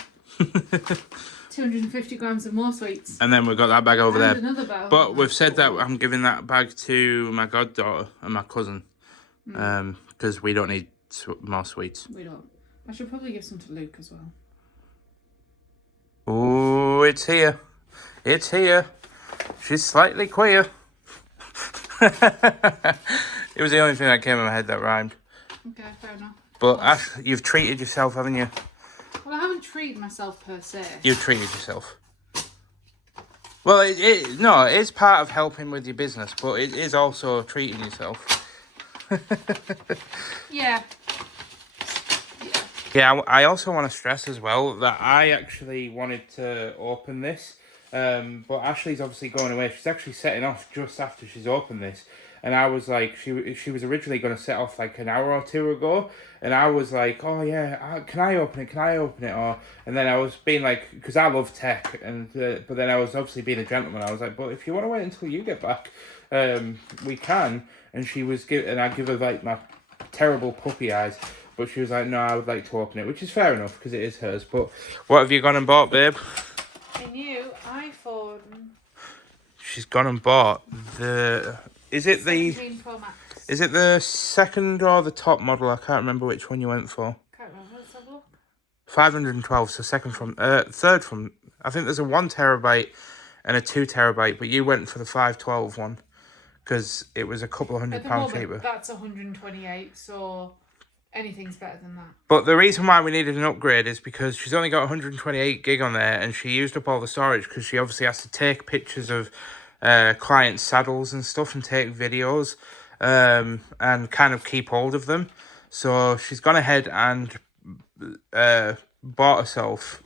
250 grams of more sweets. And then we've got that bag over there. Another bag. But we've said that I'm giving that bag to my goddaughter and my cousin, because we don't need more sweets. We don't. I should probably give some to Luke as well. Oh, it's here. It's here. She's slightly queer. It was the only thing that came in my head that rhymed. Okay, fair enough. But Ash, you've treated yourself, haven't you? Well, I haven't treated myself per se. You've treated yourself. Well, it is part of helping with your business, but it is also treating yourself. Yeah. Yeah, I also want to stress as well that I actually wanted to open this, but Ashley's obviously going away. She's actually setting off just after she's opened this. And I was like, she was originally going to set off like an hour or two ago. And I was like, oh yeah, can I open it? And then I was being like, because I love tech. And but then I was obviously being a gentleman. I was like, but if you want to wait until you get back, we can. And she was and I give her like my terrible puppy eyes. But she was like, no, I would like to open it. Which is fair enough because it is hers. But what have you gone and bought, babe? A new iPhone. She's gone and bought the... Is it the 17 Pro Max. Is it the second or the top model? I can't remember which one you went for. Can't remember. Let's have a look. 512. So third from. I think there's a 1 terabyte and a 2 terabyte, but you went for the 512 one because it was a couple of £100 cheaper. That's 128. So anything's better than that. But the reason why we needed an upgrade is because she's only got 128 gig on there, and she used up all the storage because she obviously has to take pictures of client saddles and stuff and take videos and kind of keep hold of them. So she's gone ahead and bought herself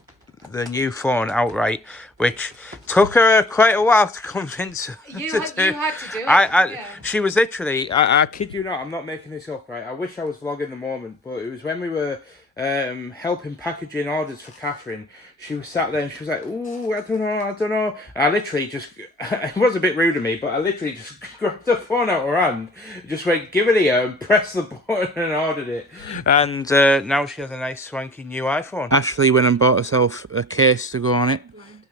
the new phone outright, which took her quite a while to convince her You to had do. to do it. Yeah. She was literally, I kid you not, I'm not making this up, right? I wish I was vlogging the moment, but it was when we were helping packaging orders for Catherine. She was sat there and she was like, "Ooh, I don't know." And I literally just, it was a bit rude of me, but I literally just grabbed the phone out of her hand, just went, give it here, and pressed the button and ordered it. And now she has a nice swanky new iPhone. Ashley went and bought herself a case to go on it.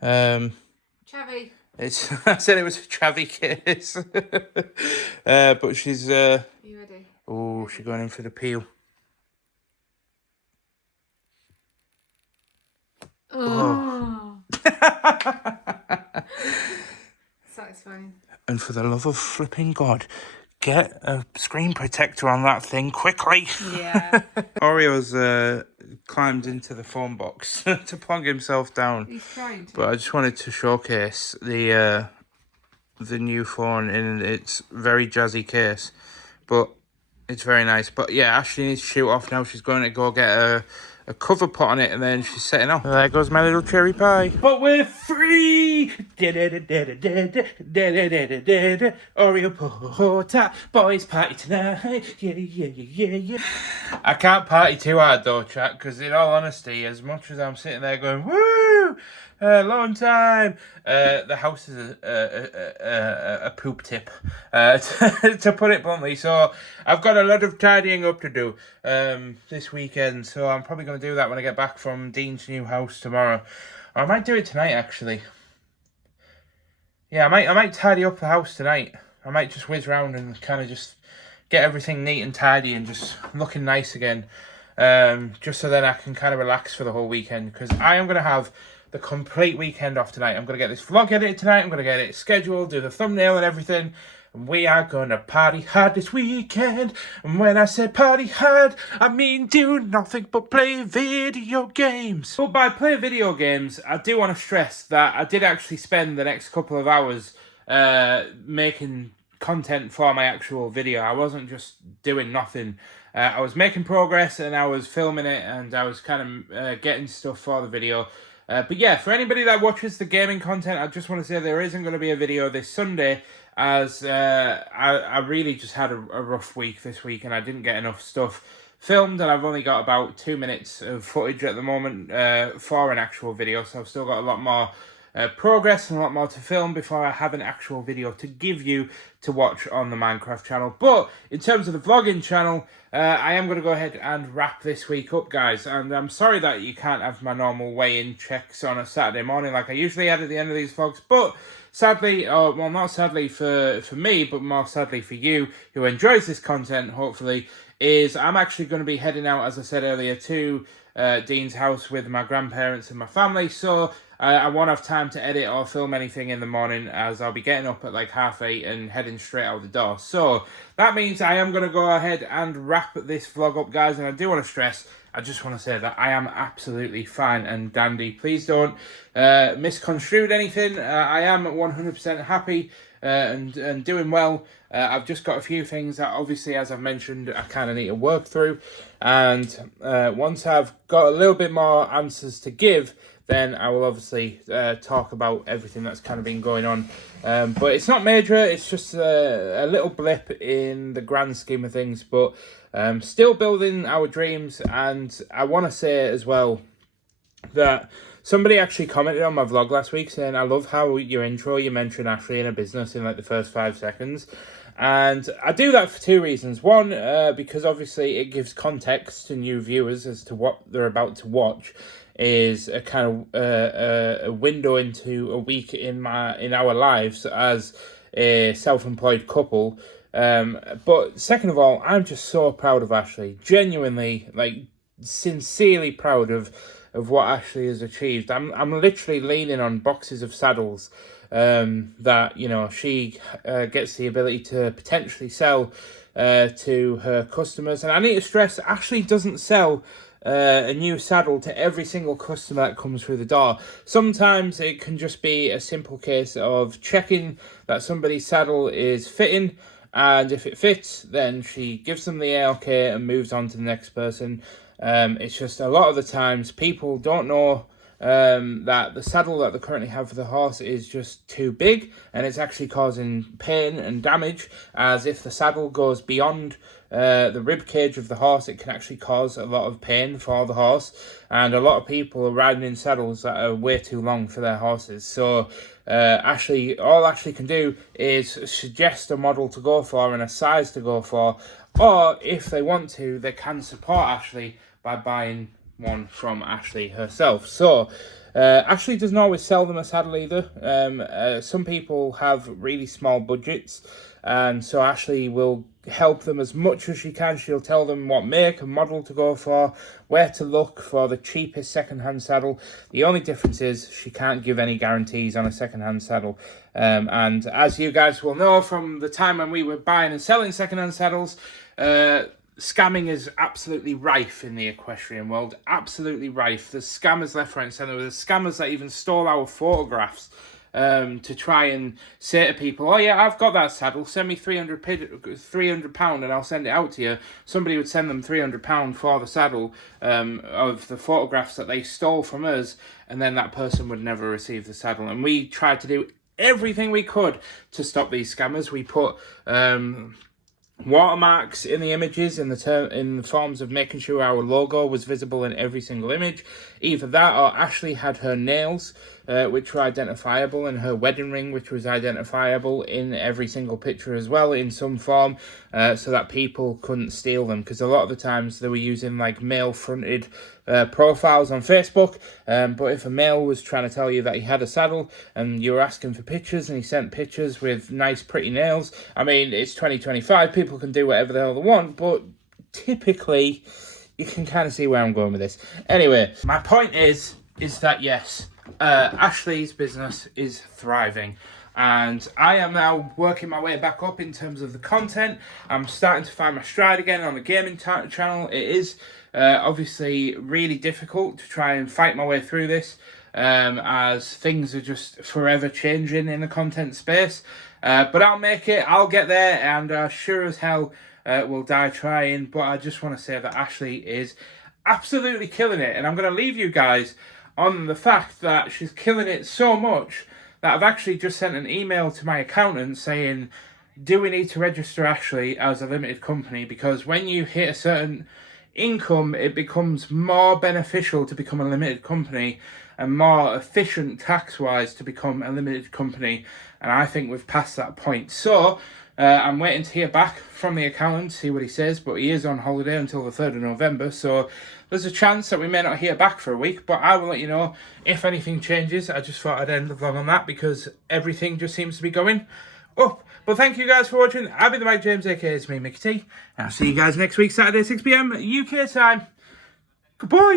Chavi. It's I said it was a Chavi case. But she's Are you ready? oh, she's going in for the peel. Oh. Satisfying. And for the love of flipping God, get a screen protector on that thing quickly. Yeah. Oreo's climbed into the phone box to plug himself down. He's trying to. But I just wanted to showcase the new phone in its very jazzy case. But it's very nice. But yeah, Ashley needs to shoot off now. She's going to go get a cover put on it, and then she's setting off. There goes my little cherry pie. But we're free! Oreo porta, boys party tonight. Yeah. I can't party too hard though, chat, because in all honesty, as much as I'm sitting there going, woo! Long time. The house is a poop tip, to put it bluntly. So I've got a lot of tidying up to do this weekend. So I'm probably going to do that when I get back from Dean's new house tomorrow. Or I might do it tonight, actually. Yeah, I might tidy up the house tonight. I might just whiz around and kind of just get everything neat and tidy and just looking nice again. Just so then I can kind of relax for the whole weekend, because I am going to have the complete weekend off tonight. I'm going to get this vlog edited tonight. I'm going to get it scheduled, do the thumbnail and everything. And we are going to party hard this weekend. And when I say party hard, I mean do nothing but play video games. But by play video games, I do want to stress that I did actually spend the next couple of hours making content for my actual video. I wasn't just doing nothing. I was making progress and I was filming it and I was kind of getting stuff for the video. But yeah, for anybody that watches the gaming content, I just want to say there isn't going to be a video this Sunday, as I really just had a rough week this week and I didn't get enough stuff filmed, and I've only got about 2 minutes of footage at the moment for an actual video, so I've still got a lot more progress and a lot more to film before I have an actual video to give you to watch on the Minecraft channel. But in terms of the vlogging channel, I am going to go ahead and wrap this week up, guys, and I'm sorry that you can't have my normal weigh-in checks on a Saturday morning like I usually had at the end of these vlogs, but sadly, well, not sadly for me, but more sadly for you who enjoys this content, hopefully, is I'm actually going to be heading out, as I said earlier, to Dean's house with my grandparents and my family, so I won't have time to edit or film anything in the morning, as I'll be getting up at like 8:30 and heading straight out the door. So that means I am going to go ahead and wrap this vlog up, guys, and I do want to stress, I just want to say that I am absolutely fine and dandy. Please don't misconstrue anything. I am 100% happy and doing well. I've just got a few things that obviously, as I've mentioned, I kind of need to work through, and once I've got a little bit more answers to give, then I will obviously talk about everything that's kind of been going on. But it's not major, it's just a little blip in the grand scheme of things, but still building our dreams. And I want to say as well that somebody actually commented on my vlog last week saying, I love how your intro, you mention Ashley in a business in like the first 5 seconds. And I do that for 2 reasons. One, because obviously it gives context to new viewers as to what they're about to watch, is a kind of a window into a week in our lives as a self-employed couple. But second of all, I'm just so proud of Ashley. Genuinely, like, sincerely proud of what Ashley has achieved. I'm literally leaning on boxes of saddles that, you know, she gets the ability to potentially sell to her customers. And I need to stress, Ashley doesn't sell a new saddle to every single customer that comes through the door. Sometimes it can just be a simple case of checking that somebody's saddle is fitting, and if it fits, then she gives them the okay and moves on to the next person. It's just a lot of the times people don't know that the saddle that they currently have for the horse is just too big, and it's actually causing pain and damage, as if the saddle goes beyond the rib cage of the horse, it can actually cause a lot of pain for the horse, and a lot of people are riding in saddles that are way too long for their horses. So all Ashley can do is suggest a model to go for and a size to go for, or if they want to, they can support Ashley by buying one from Ashley herself. So Ashley doesn't always sell them a saddle either. Some people have really small budgets, and so Ashley will help them as much as she can. She'll tell them what make and model to go for, where to look for the cheapest second-hand saddle. The only difference is she can't give any guarantees on a second-hand saddle. And as you guys will know from the time when we were buying and selling second-hand saddles, scamming is absolutely rife in the equestrian world. Absolutely rife. There's scammers left, right and centre. There's scammers that even stole our photographs to try and say to people, oh yeah, I've got that saddle, send me £300 and I'll send it out to you. Somebody would send them £300 for the saddle of the photographs that they stole from us, and then that person would never receive the saddle. And we tried to do everything we could to stop these scammers. We put watermarks in the images in the forms of making sure our logo was visible in every single image. Either that, or Ashley had her nails which were identifiable, and her wedding ring which was identifiable in every single picture as well in some form, so that people couldn't steal them, because a lot of the times they were using like male fronted profiles on Facebook, but if a male was trying to tell you that he had a saddle and you were asking for pictures and he sent pictures with nice pretty nails, I mean, it's 2025, people can do whatever the hell they want, but typically you can kind of see where I'm going with this. Anyway, my point is that yes, Ashley's business is thriving, and I am now working my way back up in terms of the content. I'm starting to find my stride again on the gaming channel. It is obviously really difficult to try and fight my way through this, as things are just forever changing in the content space, but I'll make it, I'll get there, and sure as hell will die trying. But I just want to say that Ashley is absolutely killing it, and I'm going to leave you guys on the fact that she's killing it so much that I've actually just sent an email to my accountant saying, do we need to register Ashley as a limited company? Because when you hit a certain income, it becomes more beneficial to become a limited company and more efficient tax-wise to become a limited company. And I think we've passed that point. So I'm waiting to hear back from the accountant, see what he says, but he is on holiday until the 3rd of November, so there's a chance that we may not hear back for a week, but I will let you know if anything changes. I just thought I'd end the vlog on that because everything just seems to be going up. But thank you guys for watching. I've been the Mike James, aka it's me, Mickey T. And I'll see you guys next week, Saturday, 6 PM UK time. Goodbye.